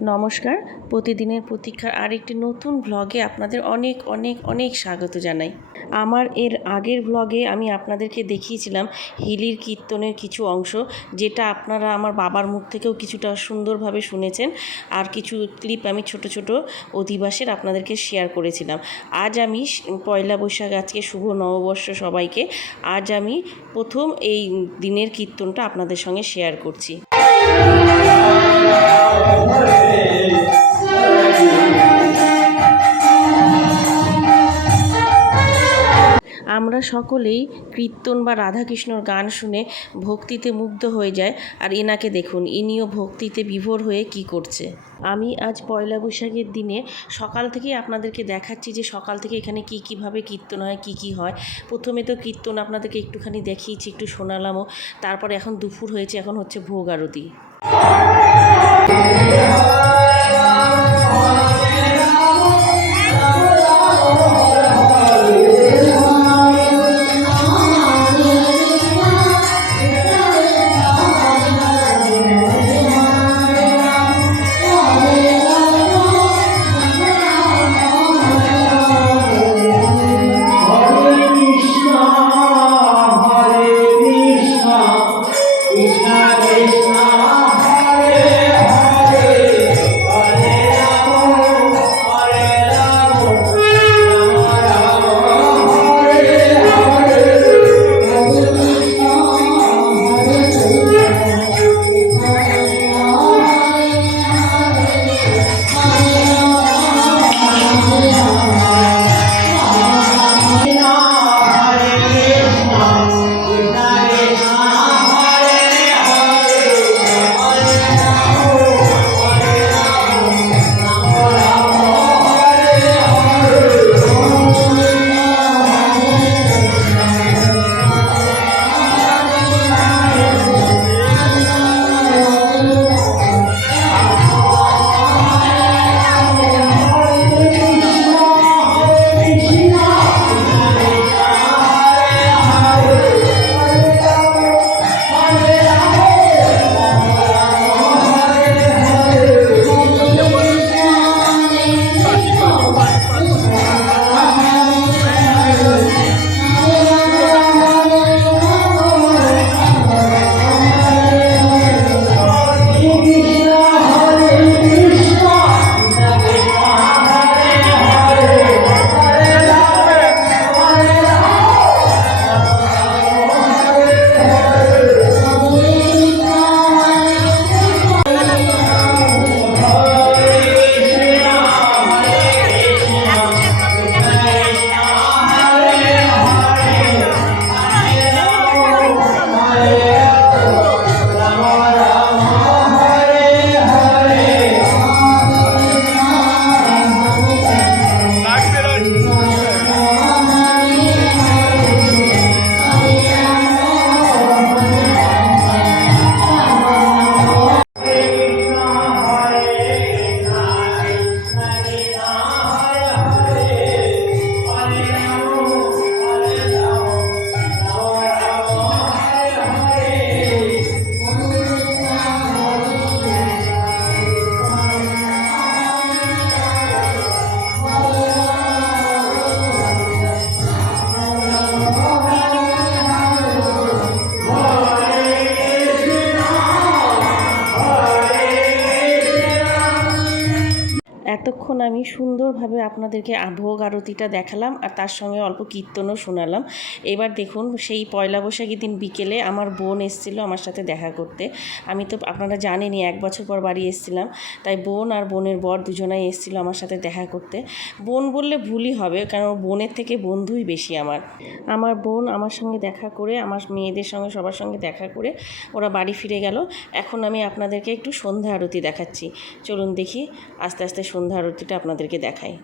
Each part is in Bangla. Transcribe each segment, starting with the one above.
নমস্কার। প্রতিদিনের প্রতীক্ষার আরেকটি নতুন ভ্লগে আপনাদের অনেক অনেক অনেক স্বাগত জানাই। আমার এর আগের ভ্লগে আমি আপনাদেরকে দেখিয়েছিলাম হিলির কীর্তনের কিছু অংশ, যেটা আপনারা আমার বাবার মুখ থেকেও কিছুটা সুন্দরভাবে শুনেছেন। আর কিছু ক্লিপ আমি ছোট ছোট অধিবাসের আপনাদেরকে শেয়ার করেছিলাম। আজ আমি পয়লা বৈশাখ, আজকে শুভ নববর্ষ সবাইকে। আজ আমি প্রথম এই দিনের কীর্তনটা আপনাদের সঙ্গে শেয়ার করছি। আমরা সকলেই কীর্তন বা রাধাকৃষ্ণর গান শুনে ভক্তিতে মুগ্ধ হয়ে যায় আর এনাকে দেখুন, ইনিও ভক্তিতে বিভোর হয়ে কি করছে। আমি আজ পয়লা বৈশাখের দিনে সকাল থেকেই আপনাদেরকে দেখাচ্ছি যে সকাল থেকে এখানে কি কীভাবে কীর্তন হয়, কি কি হয়। প্রথমে তো কীর্তন আপনাদেরকে একটুখানি দেখিয়েছি, একটু শোনালামও। তারপরে এখন দুপুর হয়েছে, এখন হচ্ছে ভোগ আরতি। এতক্ষণ আমি সুন্দরভাবে আপনাদেরকে ভোগ আরতিটা দেখালাম আর তার সঙ্গে অল্প কীর্তনও শোনালাম। এবার দেখুন, সেই পয়লা বৈশাখী দিন বিকেলে আমার বোন এসেছিল আমার সাথে দেখা করতে। আমি তো, আপনারা জানেনই, এক বছর পর বাড়ি এসেছিলাম। তাই বোন আর বোনের বর দুজনাই এসেছিল আমার সাথে দেখা করতে। বোন বললে ভুলই হবে, কারণ বোনের থেকে বন্ধুই বেশি আমার। আমার বোন আমার সঙ্গে দেখা করে, আমার মেয়েদের সঙ্গে, সবার সঙ্গে দেখা করে ওরা বাড়ি ফিরে গেল। এখন আমি আপনাদেরকে একটু সন্ধ্যা আরতি দেখাচ্ছি। চলুন দেখি, আস্তে আস্তে সন্ধ্যা আরতিটা আপনাদেরকে দেখাই।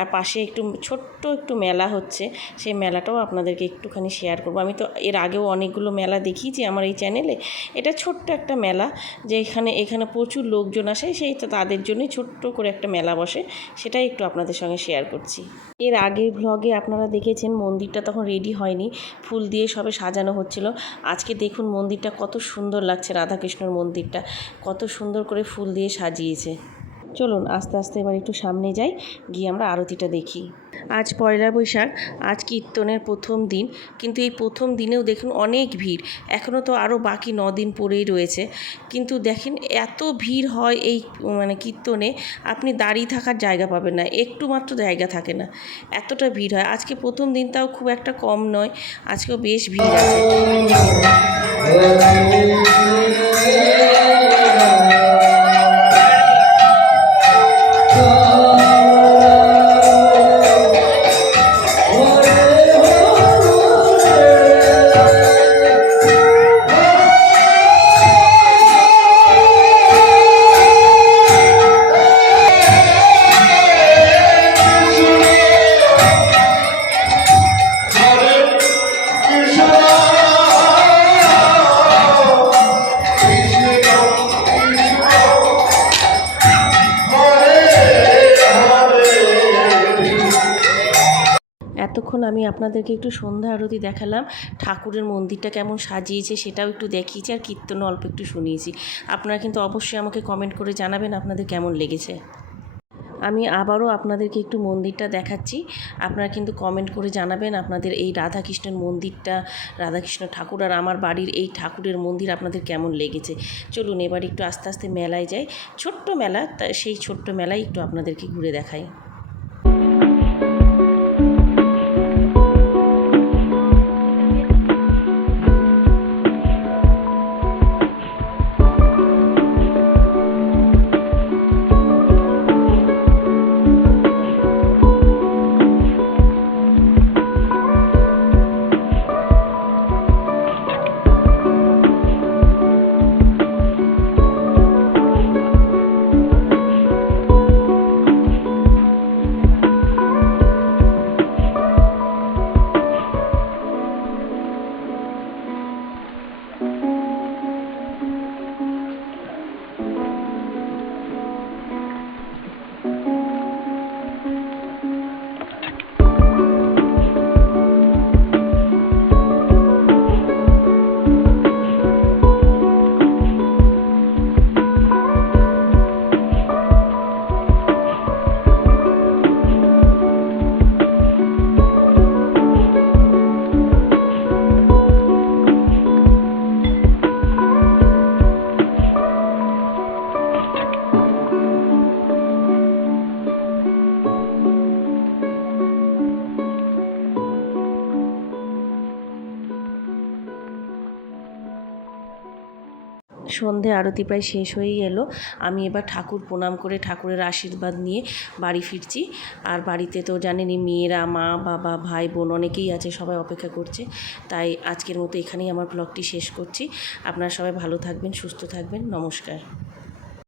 আর পাশে একটু ছোট্ট একটু মেলা হচ্ছে, সেই মেলাটাও আপনাদেরকে একটুখানি শেয়ার করব। আমি তো এর আগেও অনেকগুলো মেলা দেখিয়েছি আমার এই চ্যানেলে এটা ছোট্ট একটা মেলা, যে এখানে এখানে প্রচুর লোকজন আসে, সেই তাদের জন্যই ছোট্ট করে একটা মেলা বসে, সেটাই একটু আপনাদের সঙ্গে শেয়ার করছি। এর আগের ভ্লগে আপনারা দেখেছেন, মন্দিরটা তখন রেডি হয়নি, ফুল দিয়ে সবে সাজানো হচ্ছিল। আজকে দেখুন মন্দিরটা কত সুন্দর লাগছে, রাধাকৃষ্ণর মন্দিরটা, কত সুন্দর করে ফুল দিয়ে সাজিয়েছে। চলুন আস্তে আস্তে এবার একটু সামনে যাই, গিয়ে আমরা আরতিটা দেখি। আজ পয়লা বৈশাখ, আজ কীর্তনের প্রথম দিন, কিন্তু এই প্রথম দিনেও দেখুন অনেক ভিড়। এখনও তো আরও বাকি ন দিন পড়েই রয়েছে। কিন্তু দেখেন এত ভিড় হয় এই মানে কীর্তনে, আপনি দাঁড়িয়ে থাকার জায়গা পাবেন না, একটু মাত্র জায়গা থাকে না। এতটা ভিড় হয়। আজকে প্রথম দিন তাও খুব একটা কম নয়, আজকেও বেশ ভিড় আছে। আমি আপনাদেরকে একটু সন্ধ্যা আরতি দেখালাম। ঠাকুরের মন্দিরটা কেমন সাজিয়েছে সেটাও একটু দেখিয়েছি আর কীর্তন অল্প একটু শুনিয়েছি। আপনারা কিন্তু অবশ্যই আমাকে কমেন্ট করে জানাবেন আপনাদের কেমন লেগেছে। আমি আবারও আপনাদেরকে একটু মন্দিরটা দেখাচ্ছি। আপনারা কিন্তু কমেন্ট করে জানাবেন আপনাদের এই রাধাকৃষ্ণের মন্দিরটা, রাধাকৃষ্ণ ঠাকুর আর আমার বাড়ির এই ঠাকুরের মন্দির আপনাদের কেমন লেগেছে। চলুন এবার একটু আস্তে আস্তে মেলায় যাই। ছোট্ট মেলা সেই ছোট্ট মেলায় একটু আপনাদেরকে ঘুরে দেখাই। সন্ধে আরতি প্রায় শেষ হয়েই এলো। আমি এবার ঠাকুর প্রণাম করে ঠাকুরের আশীর্বাদ নিয়ে বাড়ি ফিরছি। আর বাড়িতে তো জানেনই মেয়েরা, মা, বাবা, ভাই, বোন অনেকেই আছে, সবাই অপেক্ষা করছে। তাই আজকের মতো এখানেই আমার ব্লগটি শেষ করছি। আপনারা সবাই ভালো থাকবেন, সুস্থ থাকবেন। নমস্কার।